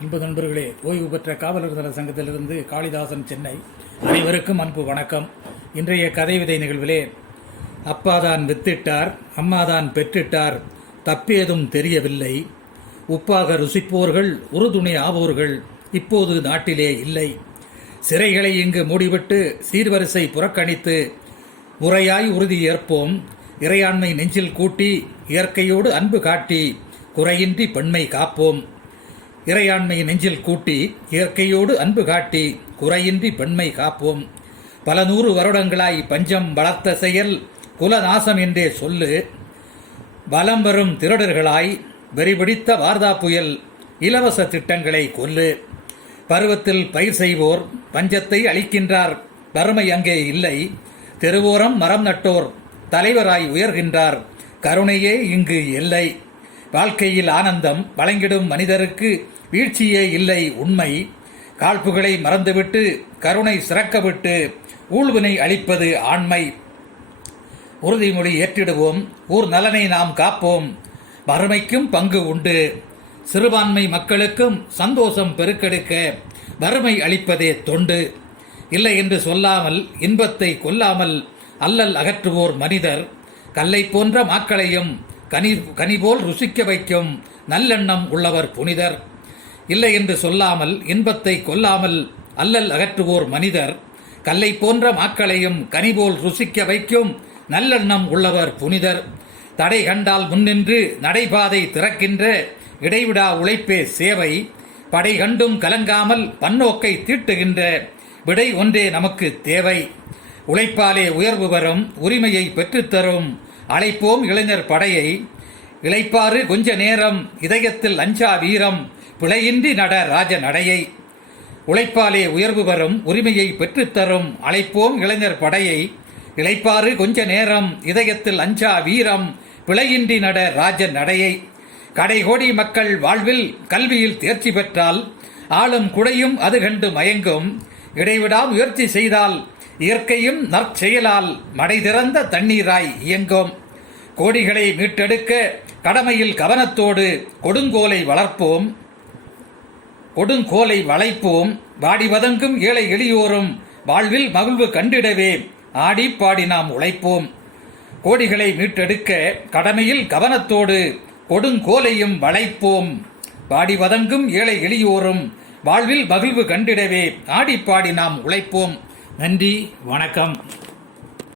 அன்பு நண்பர்களே ஓய்வு பெற்ற காவலர் தள சங்கத்திலிருந்து காளிதாசன் சென்னை. அனைவருக்கும் அன்பு வணக்கம். இன்றைய கதை விதை நிகழ்விலே அப்பாதான் வித்திட்டார் அம்மாதான் பெற்றிட்டார் தப்பேதும் தெரியவில்லை. உப்பாக ருசிப்போர்கள் உறுதுணை ஆவோர்கள் இப்போது நாட்டிலே இல்லை. சிறைகளை இங்கு மூடிவிட்டு சீர்வரிசை புறக்கணித்து முறையாய் உறுதி ஏற்போம். இறையாண்மை நெஞ்சில் கூட்டி இயற்கையோடு அன்பு காட்டி குறையின்றி பெண்மை காப்போம். இறையாண்மையை நெஞ்சில் கூட்டி இயற்கையோடு அன்பு காட்டி குறையின்றி பெண்மை காப்போம். பல நூறு வருடங்களாய் பஞ்சம் வளர்த்த செயல் குலநாசம் என்றே சொல்லு. பலம் வரும் திருடர்களாய் வெறிபிடித்த வார்தா புயல் இலவச திட்டங்களை கொல்லு. பருவத்தில் பயிர் செய்வோர் பஞ்சத்தை அளிக்கின்றார் வறுமை அங்கே இல்லை. தெருவோரம் மரம் நட்டோர் தலைவராய் உயர்கின்றார். கருணையே இங்கு எல்லை வாழ்க்கையில் ஆனந்தம் வழங்கிடும் மனிதருக்கு வீழ்ச்சியே இல்லை உண்மை. காழ்ப்புகளை மறந்துவிட்டு கருணை சிறக்கவிட்டு ஊழ்வினை அளிப்பது ஆண்மை. உறுதிமொழி ஏற்றிடுவோம். ஊர் நலனை நாம் காப்போம். வறுமைக்கும் பங்கு உண்டு. சிறுபான்மை மக்களுக்கும் சந்தோஷம் பெருக்கெடுக்க வறுமை அளிப்பதே தொண்டு. இல்லை என்று சொல்லாமல் இன்பத்தை கொல்லாமல் அல்லல் அகற்றுவோர் மனிதர். கல்லை போன்ற மாக்களையும் கனி கனிபோல் ருசிக்க வைக்கும் நல்லெண்ணம் உள்ளவர் புனிதர். இல்லை என்று சொல்லாமல் இன்பத்தை கொல்லாமல் அல்லல் அகற்றுவோர் மனிதர். கல்லை போன்ற மாக்களையும் கனிபோல் ருசிக்க வைக்கும் நல்லெண்ணம் உள்ளவர் புனிதர். தடை கண்டால் முன்னின்று நடைபாதை திறக்கின்ற இடைவிடா உழைப்பே சேவை. படை கண்டும் கலங்காமல் பன்னோக்கை தீட்டுகின்ற விடை ஒன்றே நமக்கு தேவை. உழைப்பாலே உயர்வு வரும் உரிமையை பெற்றுத்தரும் அழைப்போம் இளைஞர் படையை. இழைப்பாறு கொஞ்ச நேரம் இதயத்தில் அஞ்சா வீரம் பிழையின்றி நட ராஜ நடையை. உழைப்பாலே உயர்வு வரும் உரிமையை பெற்றுத்தரும் அழைப்போம் இளைஞர் படையை. இழைப்பாறு கொஞ்ச நேரம் இதயத்தில் அஞ்சா வீரம் பிழையின்றி நட ராஜ நடையை. கடைகோடி மக்கள் வாழ்வில் கல்வியில் தேர்ச்சி பெற்றால் ஆளும் குடையும் அது கண்டு மயங்கும். இடைவிடா முயற்சி செய்தால் இயற்கையும் நற்செயலால் மடை திறந்த தண்ணீராய் இயங்கும். கோடிகளை மீட்டெடுக்க கடமையில் கவனத்தோடு கொடுங்கோலை வளர்ப்போம். கொடுங்கோலை வளைப்போம். வாடி வதங்கும் ஏழை எளியோரும் வாழ்வில் மகிழ்வு கண்டிடவே. ஆடி பாடி நாம் உழைப்போம். கோடிகளை மீட்டெடுக்க கடமையில் கவனத்தோடு கொடுங்கோலையும் வளைப்போம். வாடிவதங்கும் ஏழை எளியோரும் வாழ்வில் மகிழ்வு கண்டிடவே. ஆடி பாடி நாம் உழைப்போம். நன்றி வணக்கம்.